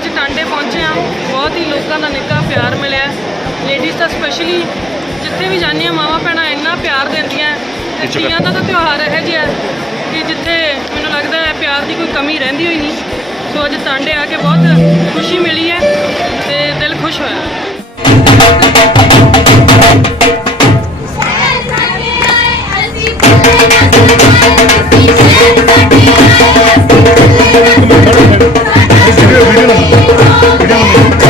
ਅੱਜ ਟਾਂਡੇ ਪਹੁੰਚੇ ਆ ਬਹੁਤ ਹੀ ਲੋਕਾਂ ਦਾ ਨਿੱਘਾ ਪਿਆਰ ਮਿਲਿਆ ਲੇਡੀਜ਼ ਤਾਂ ਸਪੈਸ਼ਲੀ ਜਿੱਥੇ ਵੀ ਜਾਂਦੀਆਂ ਮਾਵਾਂ ਭੈਣਾਂ ਇੰਨਾ ਪਿਆਰ ਦਿੰਦੀਆਂ ਤੇ ਤੀਆਂ ਦਾ ਤਾਂ ਤਿਉਹਾਰ ਇਹੋ ਜਿਹਾ ਕਿ ਜਿੱਥੇ ਮੈਨੂੰ ਲੱਗਦਾ ਹੈ ਪਿਆਰ ਦੀ ਕੋਈ ਕਮੀ ਰਹਿੰਦੀ ਹੋਈ ਨਹੀਂ। ਸੋ ਅੱਜ ਟਾਂਡੇ ਆ ਕੇ ਬਹੁਤ ਖੁਸ਼ੀ ਮਿਲੀ ਹੈ ਤੇ ਦਿਲ ਖੁਸ਼ ਹੋਇਆ। Get down there.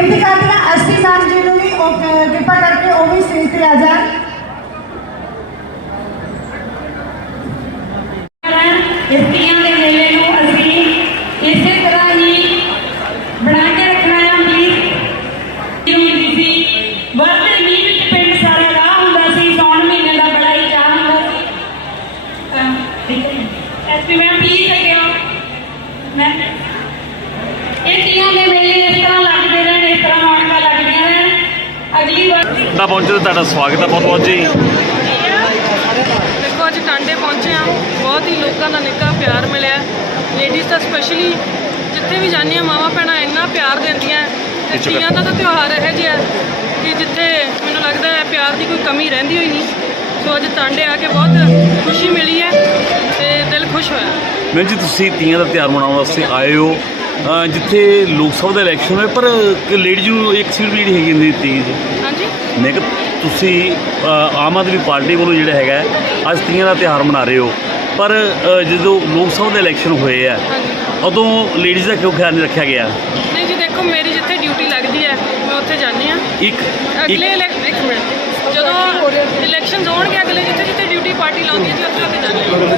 ਬੇਨਤੀ ਕਰਦੀ ਹਾਂ ਐਸਪੀ ਸਾਹਿਬ ਜੀ ਨੂੰ ਵੀ ਕਿਰਪਾ ਕਰਕੇ ਉਹ ਵੀ ਸਟੇਜ ਤੇ ਆ ਜਾਣ। ਇਸ ਦੇ ਮੇਲੇ ਨੂੰ ਅਸੀਂ ਇਸੇ ਤਰ੍ਹਾਂ ਹੀ ਬਣਾ ਕੇ ਰੱਖਣਾ ਹੈ ਪਲੀਜ਼ ਹੁੰਦੀ ਸੀ ਵਰਤ ਮੀਂਹ ਵਿੱਚ ਪਿੰਡ ਸਾਰਾ ਰਾਹ ਹੁੰਦਾ ਸੀ ਸੌਣ ਮਹੀਨੇ ਦਾ ਬੜਾ ਹੀ ਚਾਹ ਹੁੰਦਾ ਸੀ। ਐਸਪੀ ਮੈਮ ਪਲੀਜ਼ ਅੱਗੇ ਮੈਂ ਇਹ ਤੀਆਂ ਦੇ ਮੇਲੇ ਇਸ ਤਰ੍ਹਾਂ ਲੱਗਦੇ ਰਹਿਣ ਇਸ ਤਰ੍ਹਾਂ ਰੌਣਕਾਂ ਲੱਗਦੀਆਂ ਰਹਿਣ ਅਗਲੀ ਵਾਰ ਦਾ ਪਹੁੰਚੇ ਤੇ ਤੁਹਾਡਾ ਸਵਾਗਤ ਹੈ ਬਹੁਤ ਬਹੁਤ ਜੀ। ਦੇਖੋ ਅੱਜ ਟਾਂਡੇ ਪਹੁੰਚੇ ਆ ਬਹੁਤ ਹੀ ਲੋਕਾਂ ਦਾ ਨਿੱਘਾ ਪਿਆਰ ਮਿਲਿਆ। ਲੇਡੀਜ਼ ਤਾਂ ਸਪੈਸ਼ਲੀ ਜਿੱਥੇ ਵੀ ਜਾਂਦੀਆਂ ਮਾਵਾਂ ਭੈਣਾਂ ਇੰਨਾ ਪਿਆਰ ਦਿੰਦੀਆਂ। ਤੇ ਤੀਆਂ ਦਾ ਤਾਂ ਤਿਉਹਾਰ ਇਹੋ ਜਿਹਾ ਕਿ ਜਿੱਥੇ ਮੈਨੂੰ ਲੱਗਦਾ ਹੈ ਪਿਆਰ ਦੀ ਕੋਈ ਕਮੀ ਰਹਿੰਦੀ ਹੋਈ ਨਹੀਂ। ਸੋ ਅੱਜ ਟਾਂਡੇ ਆ ਕੇ ਬਹੁਤ ਖੁਸ਼ੀ ਮਿਲੀ ਹੈ ਤੇ ਦਿਲ ਖੁਸ਼ ਹੋਇਆ। ਮੈਂ ਜੀ ਤੁਸੀਂ ਤੀਆਂ ਦਾ ਤਿਉਹਾਰ ਮਨਾਉਣ ਵਾਸਤੇ ਆਏ ਹੋ। ਅਹ ਜਿੱਥੇ ਲੋਕ ਸਭਾ ਦਾ ਇਲੈਕਸ਼ਨ ਹੋਇਆ ਪਰ ਲੇਡੀਜ਼ ਨੂੰ ਇੱਕ ਸੀਟ ਵੀ ਜਿਹੜੀ ਹੈਗੀ ਨਹੀਂ ਦਿੱਤੀ ਜੀ ਹਾਂਜੀ ਮੈਂ ਕਿ ਤੁਸੀਂ ਆਮ ਆਦਮੀ ਪਾਰਟੀ ਵੱਲੋਂ ਜਿਹੜਾ ਹੈਗਾ ਅੱਜ ਤੀਆਂ ਦਾ ਤਿਉਹਾਰ ਮਨਾ ਰਹੇ ਹੋ। ਪਰ ਜਦੋਂ ਲੋਕ ਸਭਾ ਦੇ ਇਲੈਕਸ਼ਨ ਹੋਏ ਆ ਉਦੋਂ ਲੇਡੀਜ਼ ਦਾ ਕਿਉਂ ਖਿਆਲ ਨਹੀਂ ਰੱਖਿਆ ਗਿਆ? ਨਹੀਂ ਜੀ ਦੇਖੋ ਮੇਰੀ ਜਿੱਥੇ ਡਿਊਟੀ ਲੱਗਦੀ ਹੈ ਮੈਂ ਉੱਥੇ ਜਾਂਦੀ ਹਾਂ। ਇੱਕ ਅਗਲੇ ਇੱਕ ਮਿੰਟ। ਜਦੋਂ ਇਲੈਕਸ਼ਨਸ ਹੋਣਗੇ ਅਗਲੇ ਜਿੱਥੇ ਜਿੱਥੇ ਡਿਊਟੀ ਪਾਰਟੀ ਲਾਉਂਦੀ ਹੈ ਜੀ ਉੱਥੇ ਉੱਥੇ ਜਾਂਦੇ